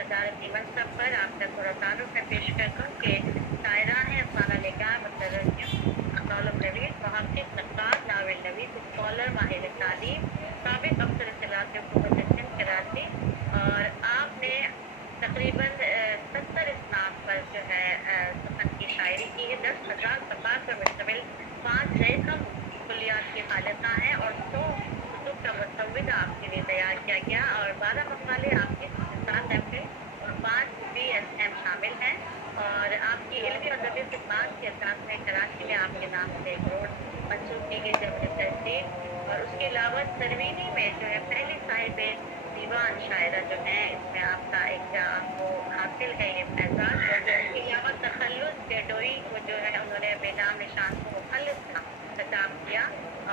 सदारती मनसब पर आप तक थोड़ा तारुफ में पेश करता हूँ कि शायरा हैं अफसाना निगार मुतरज्जिम मौलम नवीद मुहक्किक नक्काद नाविल नवीद स्कॉलर माहिर तालीम साबिक अफसर इत्तलात हुकूमत सिंध कराची और आपने तकरीबन 70 इसनाद पर जो है सुखन की शायरी की है। 10,000 सफ़ात पर मुश्तमिल 5 रकम कुलियात की खालिका हैं और 100 कुतुब का मुसव्विदा आपके लिए तैयार किया गया और 12 मकाले आपके 7 एम.ए और 5 BSM शामिल हैं और आपकी इल्मी और अदबी खिदमात के असास में कराची में आपके नाम से एक रोड मंसूब की गई जबल तहसील और उसके अलावा सरवीनी में जो है पहली साहिब दीवान शायरा जो है इसमें आपका एक आपको हासिल है ये एजाज। इसके अलावा तखल्लुस जडोई को जो है उन्होंने बेनाम निशान को मुखल्लिस का खिताब किया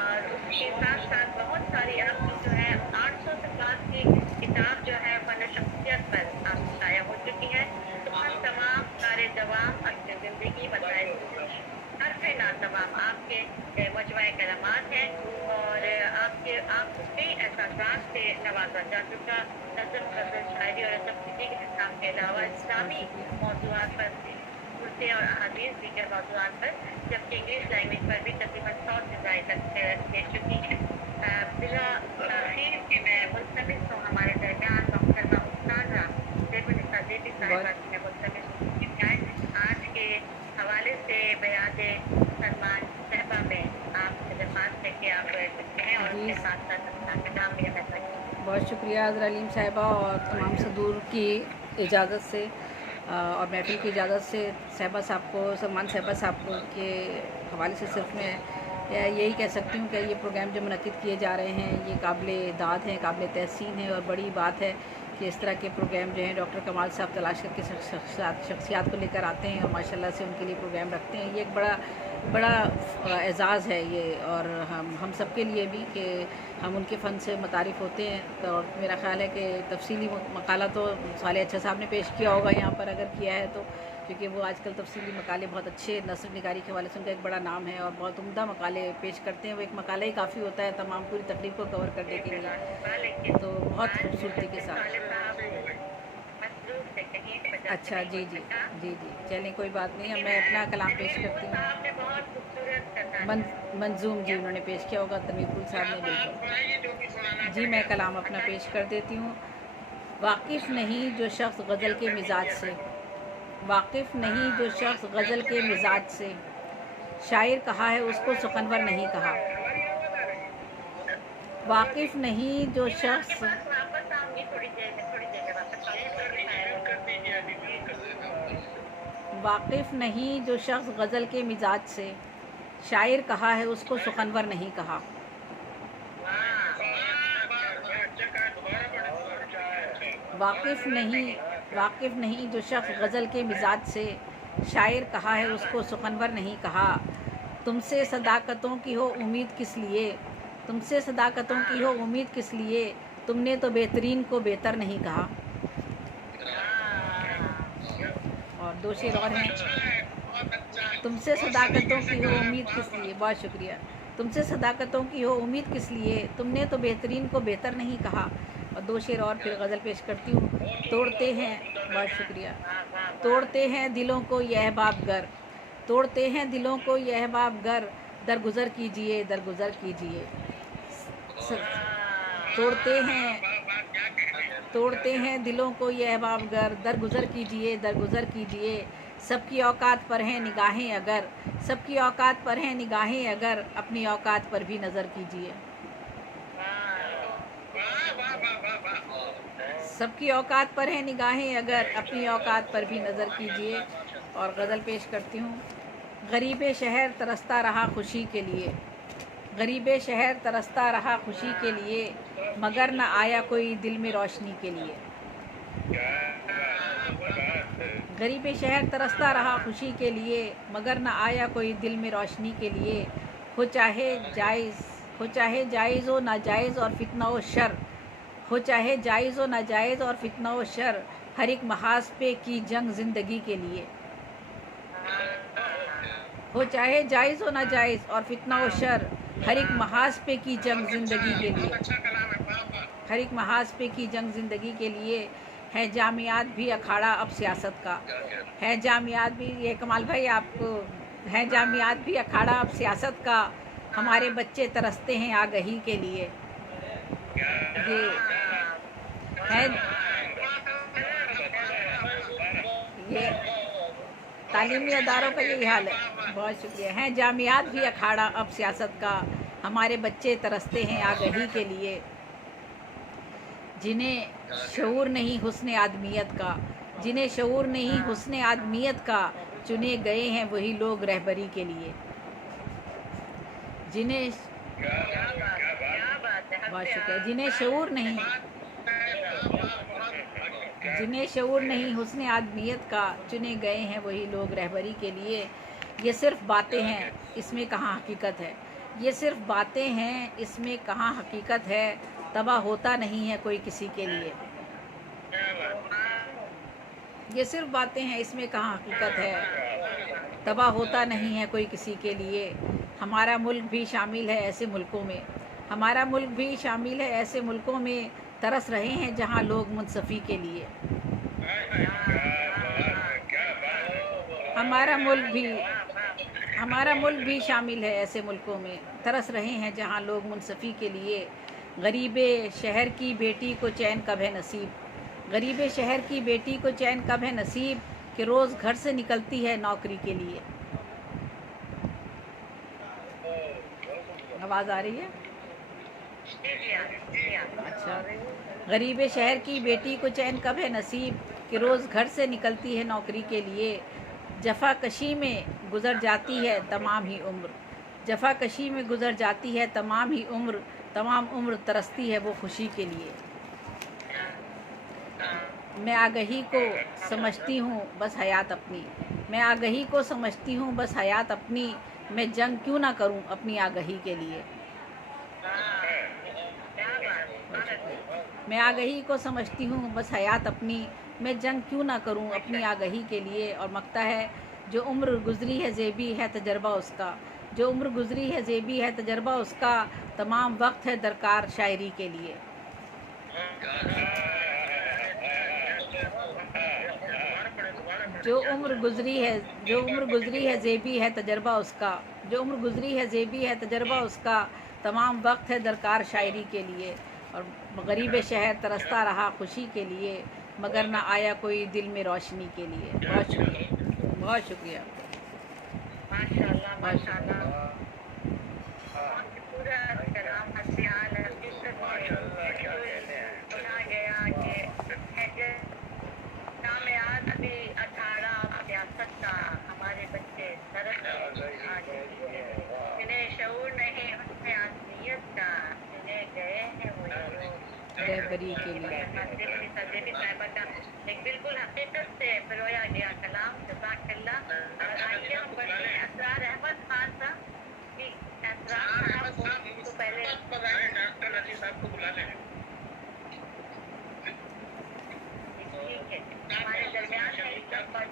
और उसके साथ साथ बहुत सारी आपकी जो है 800 से पास की किताब जो है फन शख्सियत पर आप शाया हो चुकी है। तो हम तमाम सारे जवाब अपनी ज़िंदगी बताए हरफ ना तमाम आपके मजमुए कलमात हैं और आपके आपके एहसास से नवाजा जा चुका नज़म गज़ल शायरी और तफसीली के निज़ाम के अलावा इस्लामी मौज़ूआत पर उर्दू और अहादीस दीगर मौज़ूआत पर जबकि इंग्लिश लैंग्वेज पर भी तकरीबन 100 से ज़ायद दे चुकी है। बिला आखिर कि मैं मुल्तमिस हूँ हमारे दरमियान मोहतरमा उस्ताज़ा ज़ेबुन्निसा ज़ेबी साहिबा की मैं मुल्तमिस हूँ कि आज के हवाले से बयान सलमान साहिबा में आप दरख्वास्त है कि आप सकते हैं और उसके साथ साथ अपना नाम भी हमें सकते हैं। बहुत शुक्रिया अज़रालीम साहिबा और तमाम सदूर की इजाज़त से और महफिल की इजाज़त से साहिबा साहब को सलमान साहिबा साहब को के हवाले से सिर्फ मैं यही कह सकती हूँ कि ये प्रोग्राम जो मुनक़िद किए जा रहे हैं ये काबिल दाद हैं, काबिल तहसीन है और बड़ी बात है कि इस तरह के प्रोग्राम जो हैं डॉक्टर कमाल साहब तलाश करके शख्सियात को लेकर आते हैं और माशाल्लाह से उनके लिए प्रोग्राम रखते हैं। ये एक बड़ा एज़ाज़ है ये और हम सब के लिए भी कि हम उनके फ़न से मुतारिफ़ होते हैं। तो मेरा ख़्याल है कि तफसीली मकाला तो साले अच्छा साहब ने पेश किया होगा यहाँ पर अगर किया है तो, क्योंकि वो आजकल तफसीली मकाले बहुत अच्छे नस्र निगारी के हवाले से उनका एक बड़ा नाम है और बहुत उम्दा मकाले पेश करते हैं। वो एक मकाला ही काफ़ी होता है तमाम पूरी तकरीब को कवर करने के लिए, तो बहुत खूबसूरती के साथ। अच्छा जी जी जी जी चलें कोई बात नहीं, अब मैं अपना कलाम पेश करती हूँ। मंजूम जी उन्होंने पेश किया होगा तमीकुल साहब ने, बिल्कुल जी। मैं कलाम अपना पेश कर देती हूँ। वाकिफ़ नहीं जो शख्स गज़ल के मिजाज से, वाकिफ़ नहीं जो शख्स गज़ल के मिजाज से, शायर कहा है उसको सुखनवर नहीं कहा। वाकिफ़ नहीं जो शख्स वाकिफ़ नहीं जो शख्स गज़ल के मिजाज से, शायर कहा है उसको सुखनवर नहीं कहा। वाकिफ़ नहीं जो शख्स गज़ल के मिजाज से, शायर कहा है उसको सुखनवर नहीं कहा। तुमसे सदाकतों की हो उम्मीद किस लिए, तुमसे सदाकतों की हो उम्मीद किस लिए, तुमने तो बेहतरीन को बेहतर नहीं कहा। और दो शेर और हैं। तुमसे सदाकतों की हो उम्मीद किस लिए, बहुत शुक्रिया। तुमसे सदाकतों की हो उम्मीद किस लिए, तुमने तो बेहतरीन को बेहतर नहीं कहा। और दो शेर और फिर गज़ल पेश करती हूँ। तोड़ते हैं, बहुत शुक्रिया। तोड़ते हैं दिलों को यह अहबाब गर, तोड़ते हैं दिलों को यह अहबाब गर, दरगुज़र कीजिए दरगुज़र कीजिए। तोड़ते हैं दिलों को ये अहबाब गर, दरगुज़र कीजिए दरगुज़र कीजिए। सबकी औकात पर हैं निगाहें अगर, सबकी औकात पर हैं निगाहें अगर, अपनी औकात पर भी नज़र कीजिए। सबकी औकात पर हैं निगाहें अगर, अपनी औकात पर भी नज़र कीजिए। और गज़ल पेश करती हूँ। गरीबे शहर तरसता रहा खुशी के लिए, गरीबे शहर तरसता रहा खुशी के लिए, मगर न आया कोई दिल में रोशनी के लिए। गरीबे शहर तरसता रहा खुशी के लिए, मगर न आया कोई दिल में रोशनी के लिए। हो चाहे जायज़ हो नाजायज़ और फितना व शर, हो चाहे जायज़ हो नाजायज़ और फितना व शर, हर एक महाज पे की जंग ज़िंदगी के लिए। हो चाहे जायज़ हो नाजायज़ और फितना व शर, हर एक महाज पे की जंग ज़िंदगी के लिए, हर एक महाज पे की जंग ज़िंदगी के लिए। ہے जामियात भी अखाड़ा अब सियासत का, है जामियात भी, ये कमाल भाई आपको, है जामियात भी अखाड़ा अब सियासत का, हमारे बच्चे तरसते हैं आगही के लिए। ये है, ये तालीमी अदारों का यही हाल है। बहुत शुक्रिया। हैं जामियात भी अखाड़ा अब सियासत का, हमारे बच्चे तरसते हैं आगही के लिए, जिन्हें शऊर नहीं हुस्न आदमियत का, जिन्हें शऊर नहीं हुस्न आदमियत का, चुने गए हैं वही लोग रहबरी के लिए। जिन्हें, बहुत शुक्रिया, जिन्हें शऊर नहीं, जिन्हें शऊर नहीं हुस्न आदमियत का, चुने गए हैं वही लोग रहबरी के लिए। ये सिर्फ बातें हैं, इसमें कहाँ हकीकत है, ये सिर्फ बातें हैं, इसमें कहाँ हकीकत है, तबाह होता नहीं है कोई किसी के लिए। ये सिर्फ बातें हैं, इसमें कहाँ हकीकत है, तबाह होता नहीं है कोई किसी के लिए। हमारा मुल्क भी शामिल है ऐसे मुल्कों में, हमारा मुल्क भी शामिल है ऐसे मुल्कों में, तरस रहे हैं जहाँ लोग मुनसफ़ी के लिए। हमारा मुल्क भी शामिल है ऐसे मुल्कों में, तरस रहे हैं जहाँ लोग मुनसफ़ी के लिए। गरीबे शहर की बेटी को चैन कब है नसीब, गरीबे शहर की बेटी को चैन कब है नसीब, कि रोज़ घर से निकलती है नौकरी के लिए। आवाज़ आ रही है? अच्छा। गरीबे शहर की बेटी को चैन कब है नसीब, कि रोज़ घर से निकलती है नौकरी के लिए। जफ़ाकशी में गुज़र जाती है तमाम ही उम्र, जफ़ाकशी में गुज़र जाती है तमाम ही उम्र, तमाम उम्र तरसती है वो खुशी के लिए। मैं आगही को समझती हूँ बस हयात अपनी, मैं आगही को समझती हूँ बस हयात अपनी, मैं जंग क्यों ना करूँ अपनी आगही के लिए। मैं आगही को समझती हूँ बस हयात अपनी, मैं जंग क्यों ना करूँ अपनी आगही के लिए। और मकता है, जो उम्र गुज़री है ज़ेबी है तजर्बा उसका, जो उम्र गुज़री है ज़ेबी है तजर्बा उसका, तमाम वक्त है दरकार शायरी के लिए। जो उम्र गुज़री है ज़ेबी है तजर्बा उसका, जो उम्र गुज़री है ज़ेबी है तजर्बा उसका, तमाम वक्त है दरकार शायरी के लिए। और गरीब शहर तरसता रहा खुशी के लिए, मगर ना आया कोई दिल में रोशनी के लिए। बहुत शुक्रिया, बहुत शुक्रिया। माशाल्लाह माशाल्लाह। पूरा कलाम हस्तियाल सुना गया कि जामियात अभी 18 सियासत का, हमारे बच्चे तरस जिन्हें शऊर नहीं हुस्न आदमियत का, जिन्हें गए हैं वो रहबरी के लिए। एक बिल्कुल हकीकत से पिरोया गया कलाम। जज़ाकल्लाह। और आइए हम बढ़ते हैं असरार अहमद खान साहब की। असरार साहब को पहले डॉक्टर अली साहब को बुला लें। ठीक है, हमारे दरमियान है डॉक्टर